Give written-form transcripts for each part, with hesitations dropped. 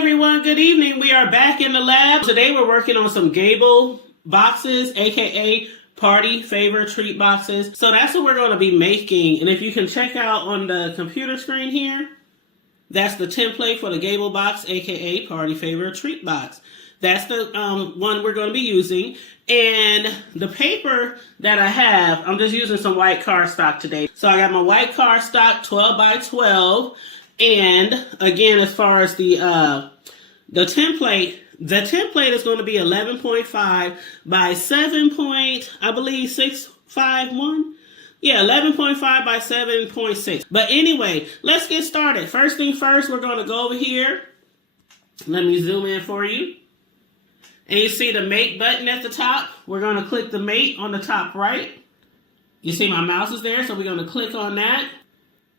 everyone, good evening. We are back in the lab. Today we're working on some Gable boxes, aka party favor treat boxes. So that's what we're going to be making. And if you can check out on the computer screen here, that's the template for the Gable box, aka party favor treat box. That's the one we're going to be using. And the paper that I have, I'm just using some white cardstock today. So I got my white cardstock, 12 by 12. And again, as far as the template is going to be 11.5 by 651. Yeah, 11.5 by 7.6. But anyway, let's get started. First thing first, we're going to go over here. Let me zoom in for you. And you see the mate button at the top. We're going to click the mate on the top right. You see my mouse is there, so we're going to click on that.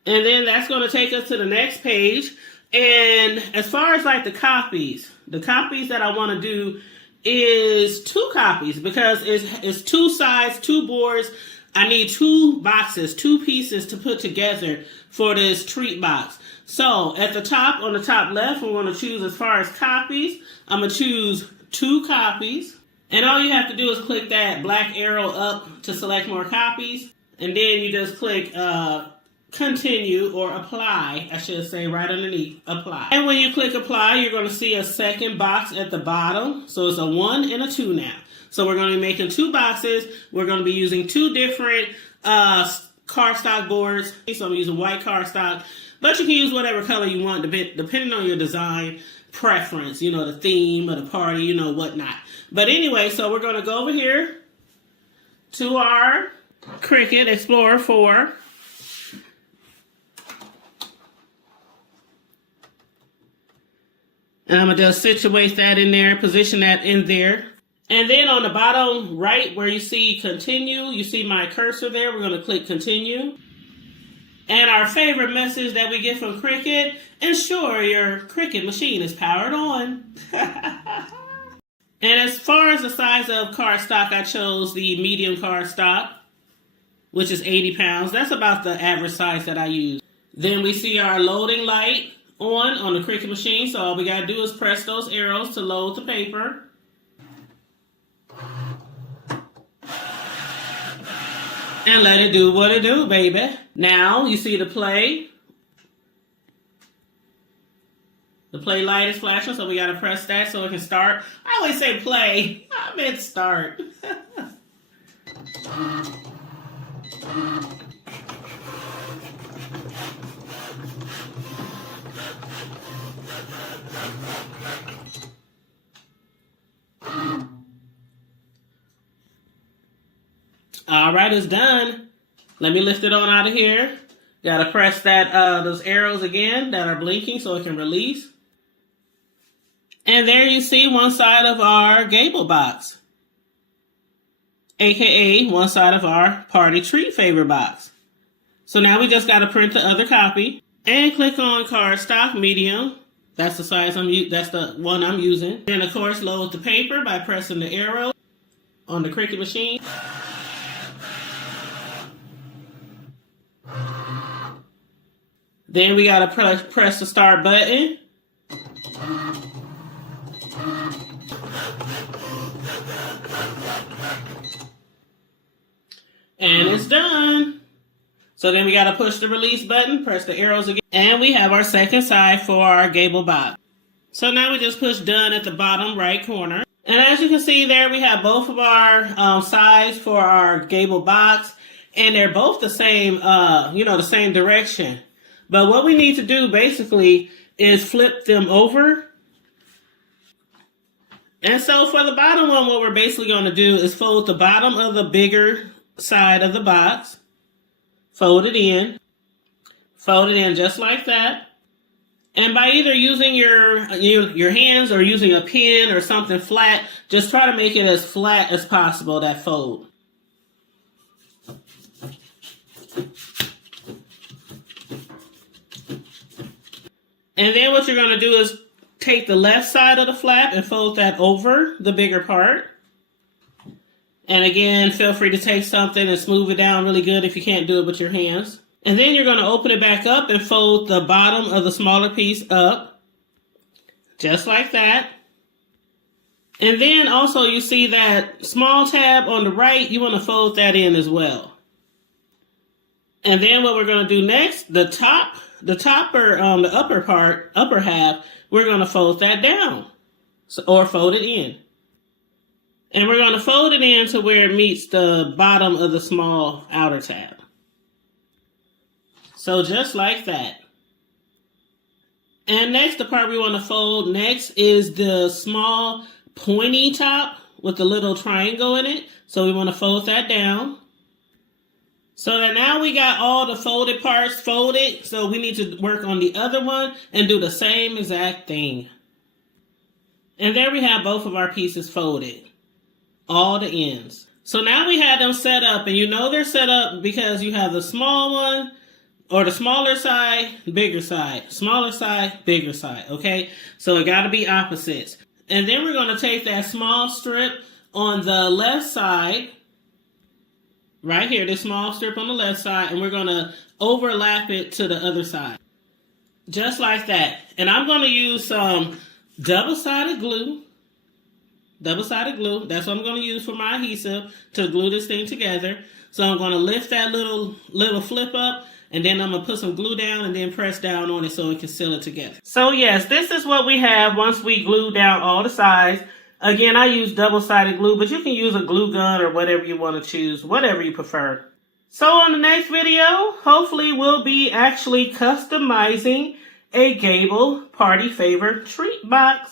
And then that's going to take us to the next page. And as far as like the copies that I want to do is 2 copies because it's 2 sides, 2 boards. I need 2 boxes, 2 pieces to put together for this treat box. So at the top, on the top left, we're going to choose as far as copies. I'm going to choose 2 copies. And all you have to do is click that black arrow up to select more copies. And then you just click continue or apply, I should say, right underneath apply. And when you click apply, you're going to see a second box at the bottom. So it's a 1 and a 2 now. So we're going to be making 2 boxes. We're going to be using 2 different cardstock boards. So I'm using white cardstock, but you can use whatever color you want depending on your design preference, you know, the theme of the party, you know, whatnot. But anyway, so we're going to go over here to our Cricut Explorer 4. And I'm going to just situate that in there, position that in there. And then on the bottom right where you see continue, you see my cursor there. We're going to click continue. And our favorite message that we get from Cricut, ensure your Cricut machine is powered on. And as far as the size of cardstock, I chose the medium cardstock, which is 80 pounds. That's about the average size that I use. Then we see our loading light on the Cricut machine. So all we got to do is press those arrows to load the paper. And let it do what it do, baby. Now you see the play. The play light is flashing, so we got to press that so it can start. I always say play. I meant start. All right, it's done. Let me lift it on out of here. Got to press that those arrows again that are blinking so it can release. And there you see one side of our Gable box, aka one side of our party treat favor box. So now we just got to print the other copy and click on cardstock medium. That's the size that's the one I'm using. And of course, load the paper by pressing the arrow on the Cricut machine. Then we got to press the start button. And it's done. So then we got to push the release button, press the arrows again. And we have our second side for our Gable box. So now we just push done at the bottom right corner. And as you can see there, we have both of our sides for our Gable box. And they're both the same, the same direction. But what we need to do basically is flip them over. And so for the bottom one, what we're basically going to do is fold the bottom of the bigger side of the box. Fold it in just like that. And by either using your hands or using a pen or something flat, just try to make it as flat as possible, that fold. And then what you're going to do is take the left side of the flap and fold that over the bigger part. And again, feel free to take something and smooth it down really good if you can't do it with your hands. And then you're going to open it back up and fold the bottom of the smaller piece up Just like that. And then also you see that small tab on the right, you want to fold that in as well. And then what we're going to do next, the upper half, we're going to fold that down or fold it in. And we're going to fold it in to where it meets the bottom of the small outer tab. So just like that. And next, the part we want to fold next is the small pointy top with the little triangle in it. So we want to fold that down. So that now we got all the folded parts folded. So we need to work on the other one and do the same exact thing. And there we have both of our pieces folded. All the ends. So now we have them set up, and you know they're set up because you have the small one, or the smaller side, bigger side, smaller side, bigger side, okay? So it got to be opposites. And then we're going to take that small strip on the left side, right here, this small strip on the left side, and we're going to overlap it to the other side. Just like that. And I'm going to use some double-sided glue. Double-sided glue. That's what I'm going to use for my adhesive to glue this thing together. So I'm going to lift that little flip up, and then I'm going to put some glue down and then press down on it so it can seal it together. So yes, this is what we have once we glue down all the sides. Again, I use double-sided glue, but you can use a glue gun or whatever you want to choose, whatever you prefer. So on the next video, hopefully we'll be actually customizing a Gable Party Favor treat box.